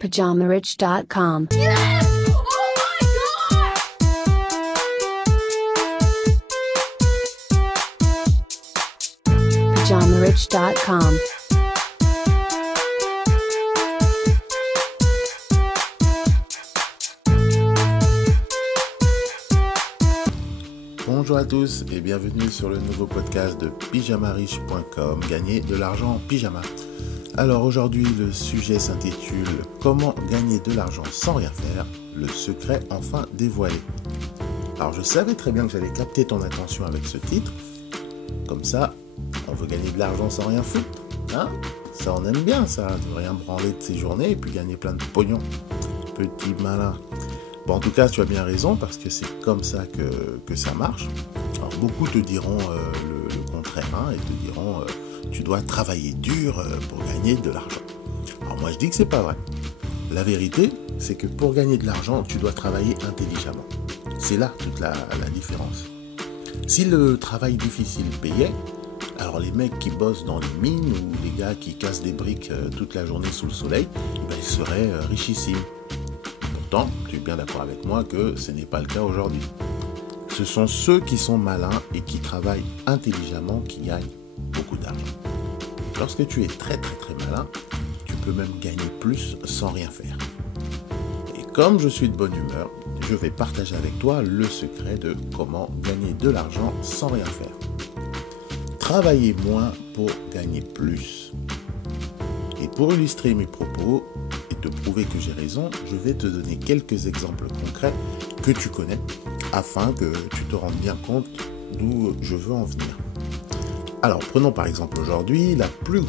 PajamaRich.com. Yes! Oh my God! PajamaRich.com. Bonjour à tous et bienvenue sur le nouveau podcast de PyjamaRich.com, gagner de l'argent en pyjama. Alors aujourd'hui le sujet s'intitule Comment gagner de l'argent sans rien faire, le secret enfin dévoilé. Alors je savais très bien que j'allais capter ton attention avec ce titre, comme ça on veut gagner de l'argent sans rien foutre, hein? Ça on aime bien ça, de rien branler de ses journées et puis gagner plein de pognon, petit malin. Bon, en tout cas, tu as bien raison, parce que c'est comme ça que ça marche. Alors, beaucoup te diront le contraire, hein, et te diront tu dois travailler dur pour gagner de l'argent. Alors moi, je dis que c'est pas vrai. La vérité, c'est que pour gagner de l'argent, tu dois travailler intelligemment. C'est là toute la différence. Si le travail difficile payait, alors les mecs qui bossent dans les mines ou les gars qui cassent des briques toute la journée sous le soleil, ben, ils seraient richissimes. Pourtant, tu es bien d'accord avec moi que ce n'est pas le cas aujourd'hui. Ce sont ceux qui sont malins et qui travaillent intelligemment qui gagnent beaucoup d'argent. Lorsque tu es très malin, tu peux même gagner plus sans rien faire. Et comme je suis de bonne humeur, je vais partager avec toi le secret de comment gagner de l'argent sans rien faire. Travailler moins pour gagner plus. Et pour illustrer mes propos, te prouver que j'ai raison, je vais te donner quelques exemples concrets que tu connais afin que tu te rendes bien compte d'où je veux en venir. Alors, prenons par exemple aujourd'hui la plus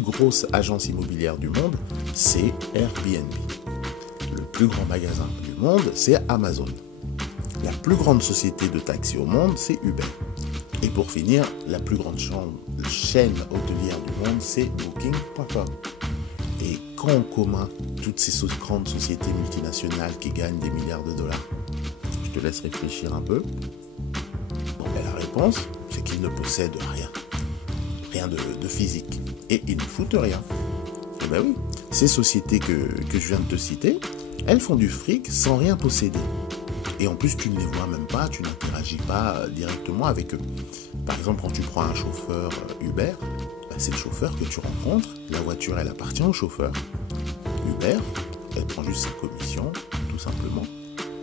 grosse agence immobilière du monde, c'est Airbnb. Le plus grand magasin du monde, c'est Amazon. La plus grande société de taxis au monde, c'est Uber. Et pour finir, la plus grande chaîne hôtelière du monde, c'est Booking.com. Et qu'ont en commun toutes ces grandes sociétés multinationales qui gagnent des milliards de dollars? Je te laisse réfléchir un peu. Bon, ben la réponse, c'est qu'ils ne possèdent rien de physique. Et ils ne foutent rien. Et ben oui, ces sociétés que je viens de te citer, elles font du fric sans rien posséder. Et en plus, tu ne les vois même pas, tu n'interagis pas directement avec eux. Par exemple, quand tu prends un chauffeur Uber, c'est le chauffeur que tu rencontres, la voiture elle appartient au chauffeur. Uber, elle prend juste sa commission, tout simplement,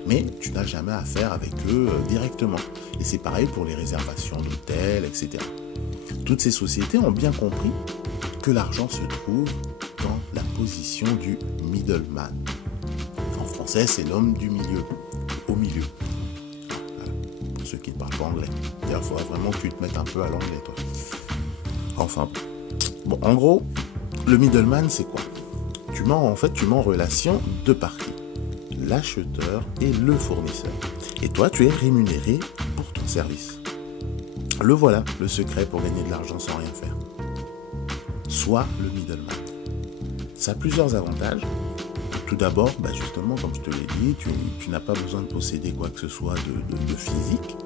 mais tu n'as jamais affaire avec eux directement. Et c'est pareil pour les réservations d'hôtels, etc. Toutes ces sociétés ont bien compris que l'argent se trouve dans la position du middleman. En français, c'est l'homme du milieu, au milieu. Voilà, pour ceux qui ne parlent pas anglais. D'ailleurs, il faudrait vraiment que tu te mettes un peu à l'anglais, toi. Enfin, bon, en gros, le middleman, c'est quoi? Tu mets en relation deux parties, l'acheteur et le fournisseur. Et toi, tu es rémunéré pour ton service. Le voilà, le secret pour gagner de l'argent sans rien faire. Sois le middleman. Ça a plusieurs avantages. Tout d'abord, justement, comme je te l'ai dit, tu n'as pas besoin de posséder quoi que ce soit de physique.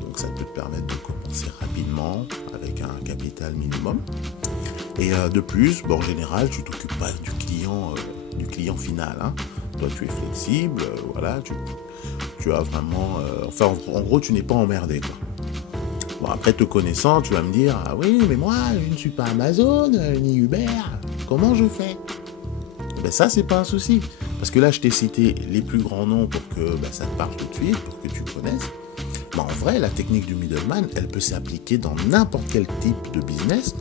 Donc ça peut te permettre de commencer rapidement avec un capital minimum. Et de plus, en général, tu ne t'occupes pas du client final. Hein. Toi, tu es flexible, voilà, tu as vraiment... en gros, tu n'es pas emmerdé, quoi. Bon, après, te connaissant, tu vas me dire, ah oui, mais moi, je ne suis pas Amazon, ni Uber, comment je fais? Ben ça, c'est pas un souci. Parce que là, je t'ai cité les plus grands noms pour que ça te parle tout de suite, pour que tu connaisses. En vrai, la technique du middleman, elle peut s'appliquer dans n'importe quel type de business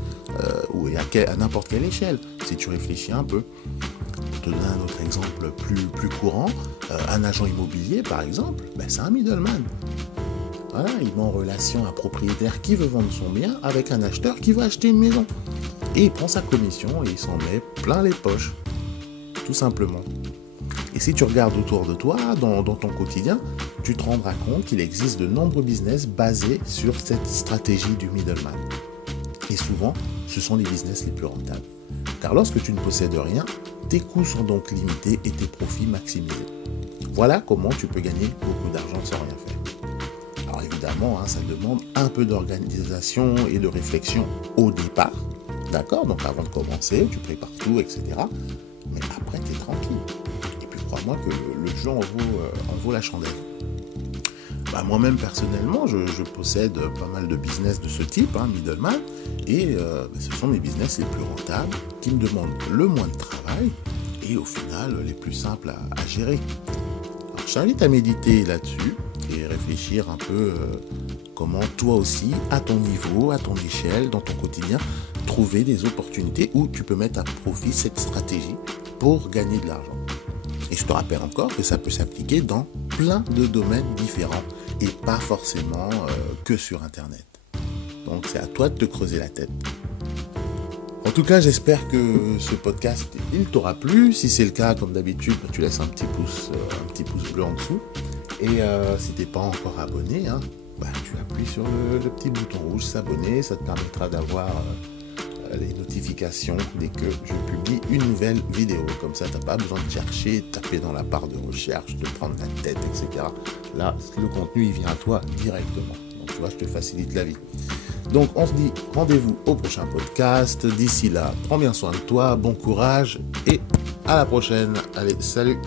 ou à n'importe quelle échelle, si tu réfléchis un peu. Pour te donner un autre exemple plus courant, un agent immobilier, par exemple, c'est un middleman. Voilà, il met en relation un propriétaire qui veut vendre son bien avec un acheteur qui veut acheter une maison. Et il prend sa commission et il s'en met plein les poches. Tout simplement. Et si tu regardes autour de toi, dans ton quotidien, tu te rendras compte qu'il existe de nombreux business basés sur cette stratégie du middleman. Et souvent, ce sont les business les plus rentables. Car lorsque tu ne possèdes rien, tes coûts sont donc limités et tes profits maximisés. Voilà comment tu peux gagner beaucoup d'argent sans rien faire. Alors évidemment, ça demande un peu d'organisation et de réflexion au départ. D'accord? Donc avant de commencer, tu prépares tout, etc. Mais après tu es tranquille. Et puis crois-moi que le jeu en vaut la chandelle. Moi-même personnellement, je possède pas mal de business de ce type, middleman, et ce sont mes business les plus rentables, qui me demandent le moins de travail, et au final les plus simples à gérer. Alors je t'invite à méditer là-dessus, et réfléchir un peu comment toi aussi, à ton niveau, à ton échelle, dans ton quotidien, trouver des opportunités où tu peux mettre à profit cette stratégie pour gagner de l'argent. Et je te rappelle encore que ça peut s'appliquer dans plein de domaines différents et pas forcément que sur Internet. Donc c'est à toi de te creuser la tête. En tout cas, j'espère que ce podcast, il t'aura plu. Si c'est le cas, comme d'habitude, tu laisses un petit pouce bleu en dessous. Et si tu n'es pas encore abonné, tu appuies sur le petit bouton rouge, s'abonner. Ça te permettra d'avoir les notifications dès que je publie une nouvelle vidéo. Comme ça, tu n'as pas besoin de chercher, de taper dans la barre de recherche, de prendre la tête, etc. Là, le contenu, il vient à toi directement. Donc, tu vois, je te facilite la vie. Donc, on se dit rendez-vous au prochain podcast. D'ici là, prends bien soin de toi, bon courage et à la prochaine. Allez, salut!